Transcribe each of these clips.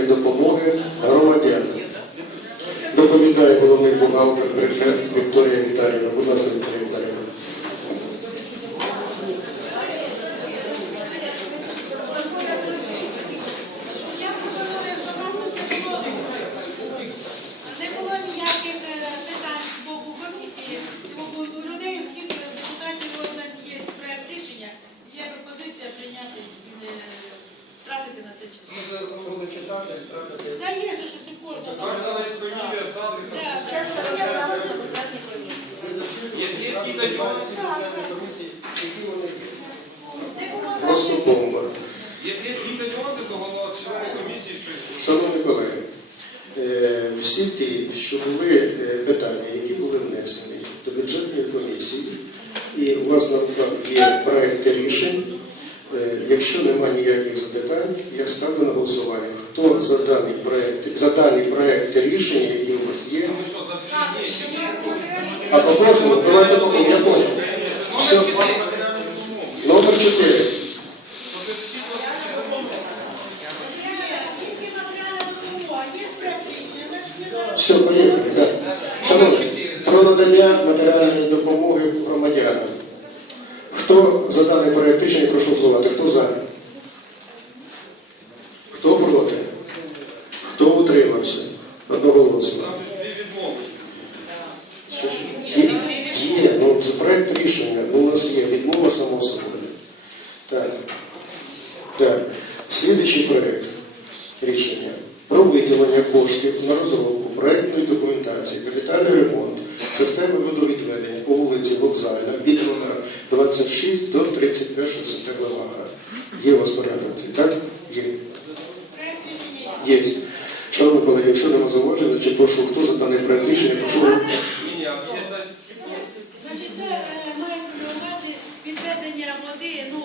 матеріальної допомоги громадянам. Доповідає головний бухгалтер Вікторія Віталіївна. Будь ласка, Вікторія Віталіївна. Я пропоную, що нас тут якщо не було ніяких е, питань з боку комісії, з боку людей, всіх депутатів орган є проект рішення, є пропозиція прийняти, е, тратити на це час. Ми зараз будемо читати, тратити. Та є же щось у кожного. Каждый надо есть фамилия с адресом. Так, так, є пропозиція. Комиссии что Шановні колеги, е, всі ті, що були е, питання, які були внесені до бюджетної комісії, і у вас на руках є проекти рішень. Е, Якщо немає ніяких запитань, я ставлю на голосування. Хто за дані проекти рішення, у є, а по кожному, давайте по я понял. Все. Номер 4. Тільки матеріальна допомога, є проект рішення, значить не треба. Все, поїхали. Да. Шановні, про надання матеріальної допомоги громадянам. Хто за даний проект рішення прошу голосувати? Хто за? Хто проти? Хто утримався? Одноголосно. Там две відмови. Що ж? Є, є, ну це проект рішення, ну, у само собою. Так. Так. Слідуючий проект рішення про виділення коштів на розробку проектної документації, капітальний ремонт системи водовідведення по вулиці Вокзальна від номера 26 до 31 Сентерлеваха. Є у вас порядок, так? Є. Є. Шановні колеги, якщо нема зауважень, значить прошу, хто за даний проект рішення, прошу. Не, не, это Значить, це е, мається на увазі відведення води, ну,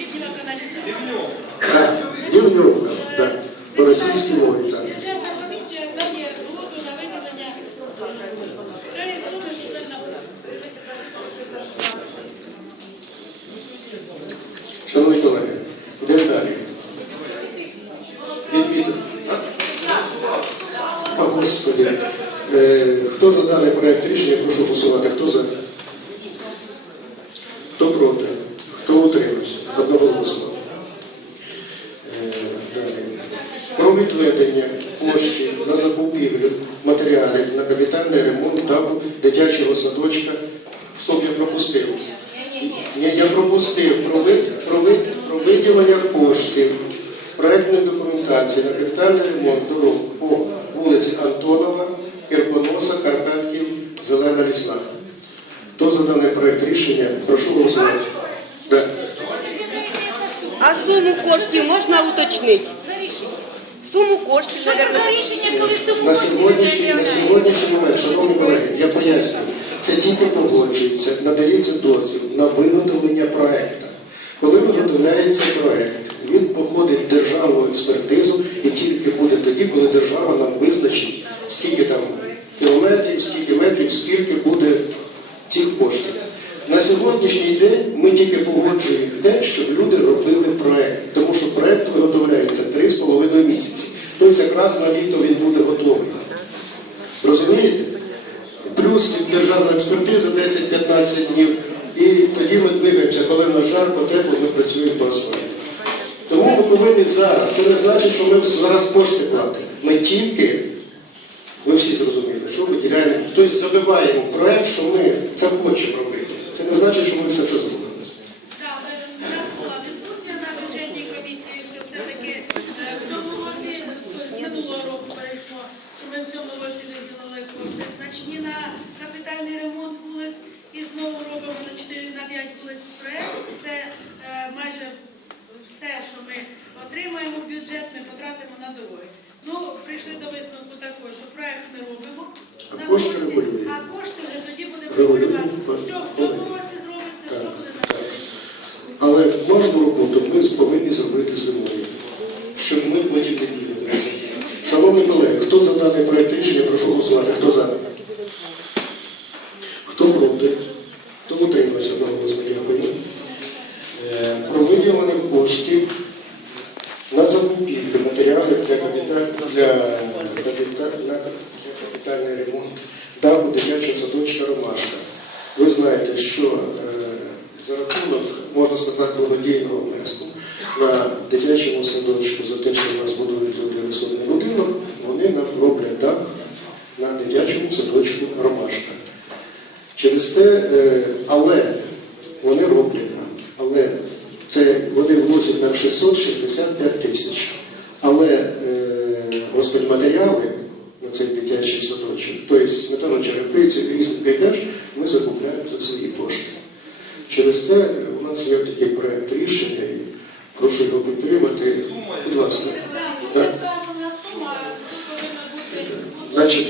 літнього каналізації. Ревнёв. Так, Євнюка, так, по російській мові, так. Бюджетна комісія дає згоду на виділення цієї суми, що це написано. Шановні колеги, йдемо далі. Відмітимо. А, Господи. Е, хто за даний проект рішення, прошу голосувати. Хто за? Хто проти? Хто утримався? Одноголосно. Е, далі. Про відведення коштів на закупівлю матеріалів на капітальний ремонт даху дитячого садочка. Стоп, я пропустив. Ні, я пропустив про, ви- про, ви- про виділення коштів проектної документації на капітальний ремонт дорог вулиці Антонова, Кирпоноса, Карпенків, Зелена Лісна. Хто за даний проект рішення? Прошу голосувати. Да. А суму коштів можна уточнити? Суму коштів, На сьогоднішній, на сьогоднішній момент, шановні колеги, я пояснюю, це тільки погоджується, надається дозвіл на виготовлення проекту. Коли виготовляється проект, він походить в державну експертизу визначить, скільки там кілометрів, скільки метрів, скільки буде цих коштів. На сьогоднішній день ми тільки погоджуємо те, щоб люди робили проект, тому що проект виготовляється 3,5 місяці. Тобто якраз на літо він буде готовий. Розумієте? Плюс державна експертиза 10-15 днів. І тоді ми двигаємося, коли в нас жарко, тепло, ми працюємо по асфальту. Тому ми повинні зараз. Це не значить, що ми зараз кошти платимо. Ми тільки, всі зрозуміли, що виділяємо, тобто забиваємо проект, що ми це хочемо робити. Це не значить, що ми все що зробимо. Так, е, у нас була дискусія на бюджетній комісії, що все-таки е, в цьому році, з минулого року перейшло, що ми в цьому році виділили кошти значні на капітальний ремонт вулиць і знову робимо на 4 на 5 вулиць проєкт. Це е, майже все, що ми отримаємо в бюджет, ми потратимо на дороги. Ну, прийшли до висновку такого, що проєкт ми робимо. Вулиці, регулюємо. А кошти вже тоді будемо Регулюємо, регулювати, що в цьому році зробиться, що буде на Але кожну роботу ми повинні зробити зимою, щоб ми потім не бігали. Шановні колеги, хто за даний проект рішення, прошу голосувати. Хто за? Хто проти? Хто утримався? Одноголосно дякую. Е, Про виділення коштів на закупівлю матеріалів для капітального для, на капітальний ремонт даху дитячого садочка Ромашка. Ви знаєте, що е, за рахунок, можна сказати, благодійного внеску на дитячому садочку за те, що в нас будують люди висотний будинок, вони нам роблять дах на дитячому садочку Ромашка. Через те, е, але вони роблять нам, але це вони вносять нам 665 тисяч. Садочок, тобто металочерепиці, різний крепеж, ми закупляємо за свої кошти. Через те у нас є такий проєкт рішення, і прошу його підтримати. Будь ласка. Так. Значить,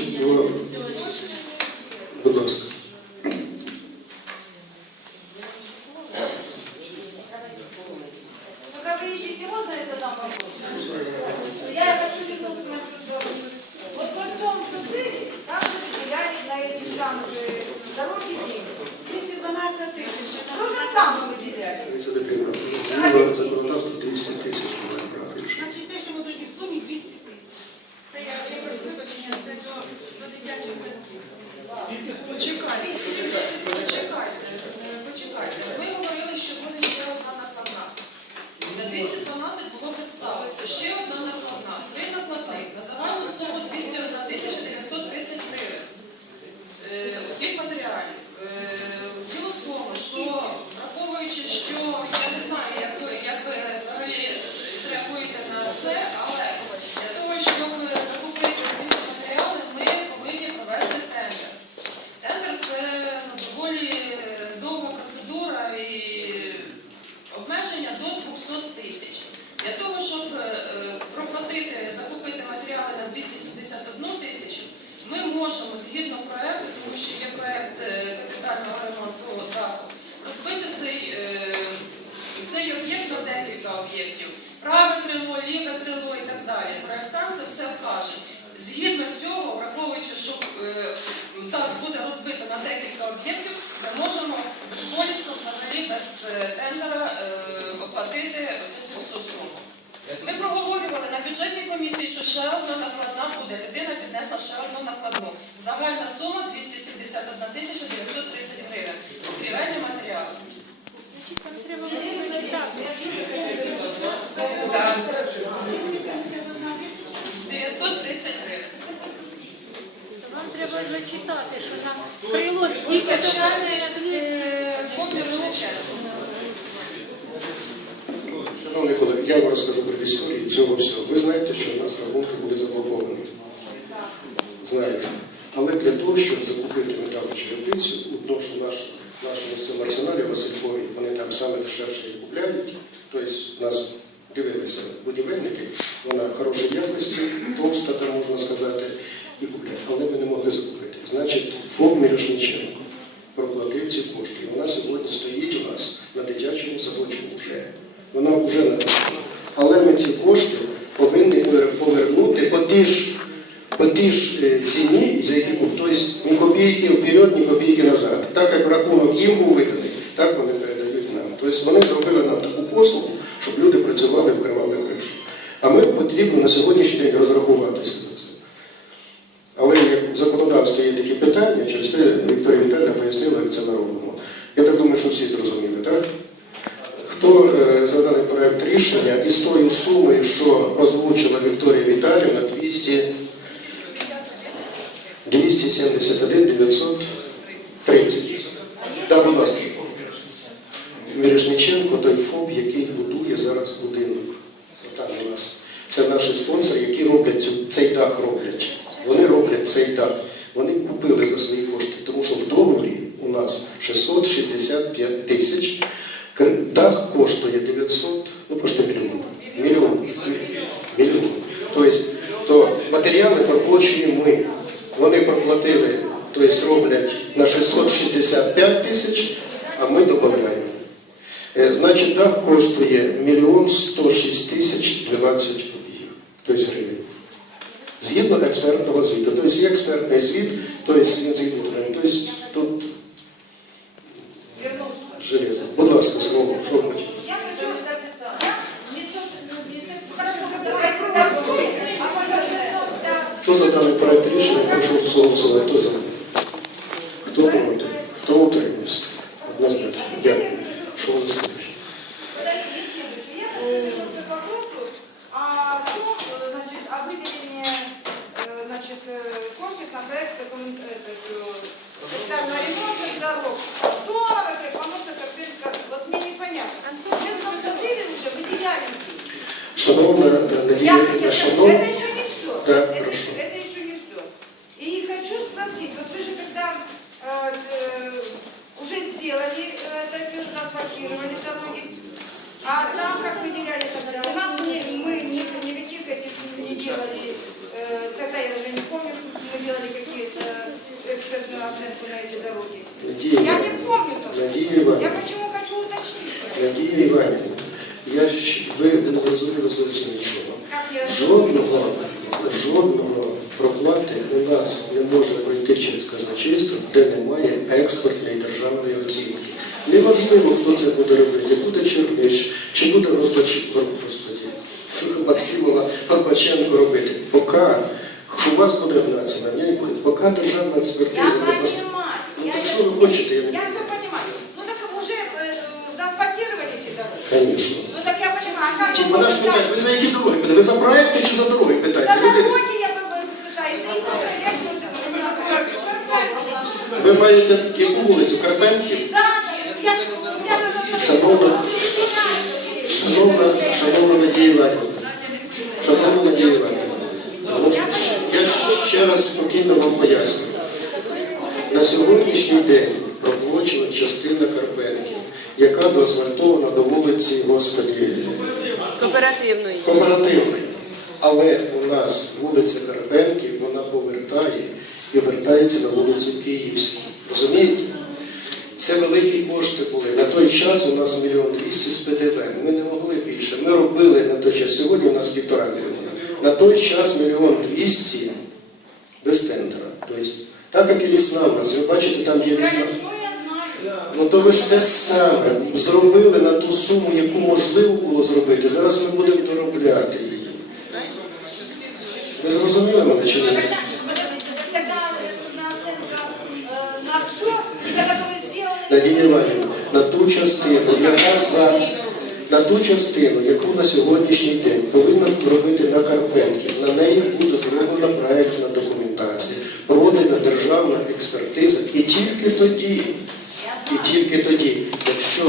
можемо згідно проекту, тому що є проект е, капітального ремонту даху, розбити цей, е, цей об'єкт на декілька об'єктів. Праве крило, ліве крило і так далі. Проектант це все вкаже. Згідно цього, враховуючи, що е, так буде розбито на декілька об'єктів, ми можемо безболісно взагалі без тендера оплатити оцю цю всю суму. Ми на бюджетній комісії, що ще одна накладна буде. Людина піднесла ще одну накладну. Загальна сума 271 тисяча 930 гривень. Покрівельні матеріали. Значить, треба зачитати. Так, 271 тисяча. 930 гривень. Вам треба зачитати, що там крило стільки. Шановні колеги, я вам розкажу про історію цього всього. Ви знаєте, що у нас рахунки були заблоковані. Знаєте. Але для того, щоб закупити металочерепицю, ну, тому що в нашому цьому арсеналі Василькові, вони там саме дешевше їх купляють. Тобто нас дивилися будівельники, вона хорошої якості, товста, там можна сказати, і купляють. Але ми не могли закупити. Значить, ФОП Мірошниченко проплатив ці кошти. І вона сьогодні стоїть у нас на дитячому садочку вже. Вона вже на ми ці кошти повинні повернути по тій ж, по тій ж е, ціні, за які куп- тобто ні копійки вперед, ні копійки назад. Так як рахунок їм був виданий, так вони передають нам. Тобто вони зробили нам таку послугу, щоб люди працювали, вкривали кришу. А ми потрібно на сьогоднішній день розрахуватися за це. Але як в законодавстві є такі питання, через те Вікторія Віталіївна пояснила, як це ми робимо. Я так думаю, що всі зрозуміли, так? Хто е, за даний проект рішення із тою сумою, що озвучила Вікторія Віталіївна, 200, 271 930. Так, будь ласка. Мірошниченко, той ФОП, який будує зараз будинок. Там у нас. Це наші спонсори, які роблять цю, цей дах роблять. Вони роблять цей дах. Вони купили за свої кошти, тому що в договорі у нас 665 тисяч. Дах коштує 900, ну коштує мільйон. Мільйон. Мільйон. Тобто, то матеріали проплачуємо ми. Вони проплатили, тобто роблять на 665 тисяч, а ми додаємо. Е, Значить, дах коштує мільйон 106 тисяч 12 копійок, тобто гривень. Згідно експертного звіту. Тобто є експертний звіт, тобто він згідно. Тобто тут железо. Будь ласка, слово, що хочете? Хто за даний проект рішення, прошу голосувати. Хто за? Я, Надія, я- Ігорівна, это шановна, еще не все. Да, это, хорошо. это еще не все. И хочу спросить, вот вы же когда э, э, уже сделали, э, это, асфальтировали дороги, а там как выделяли тогда? У нас не, мы ни- никаких этих не делали, э, тогда я даже не помню, что мы делали какие-то экспертную оценку на эти дороги. Надія, Я не помню того. Надія Я Іванівна, почему хочу уточнить. Надія Іванівна, Я ж ви не зрозуміли зовсім нічого. Жодного, жодного проплати у нас не може пройти через казначейство, де немає експертної державної оцінки. Неважливо, хто це буде робити, буде Черниш, чи буде. Господи, Максимова Горбаченко робити. Поки у вас буде гнатися, на мене буде, поки державна Я експертиза не поставить. Ну так що ви хочете, я не Я все понимаю. Ну так уже э, заасфальтировали эти дороги. Звісно. Ну так я понимаю, а как Чи вы вона ж питає, ви за які дороги питаєте? Ви за проекти чи за дороги За питаєте? Люди, дороги я бы пытаюсь, и за проект, вот это, ви маєте яку вулицю? Карпенків? Да, я, я даже Шановна, шановна, шановна Надія Іванівна, шановна Надія Іванівна, ну, що ж, я ж ще раз спокійно вам поясню. На сьогоднішній день проплачена частина Карпенків, яка доасфальтована до вулиці, господі, Кооперативної. кооперативної. Але у нас вулиця Карпенків, вона повертає і вертається на вулицю Київську. Розумієте? Це великі кошти були. На той час у нас мільйон двісті з ПДВ. Ми не могли більше. Ми робили на той час. Сьогодні у нас півтора мільйона. На той час мільйон двісті без тендера. Тобто, так як і лісна у нас. Ви бачите, там є лісна. Ну, я знаю. Ну то ви ж те саме зробили на ту суму, яку можливо було зробити. Зараз ми будемо доробляти її. Ви зрозуміли мене чи ні? Когда э, на оценка э, на все, и когда вы сделали... Надія Іванівна, на ту частину, яка за на ту частину, яку на сьогоднішній день повинна робити на Карпенків, на неї буде зроблена проектна документація, пройдена державна експертиза, і тільки тоді, і тільки тоді, якщо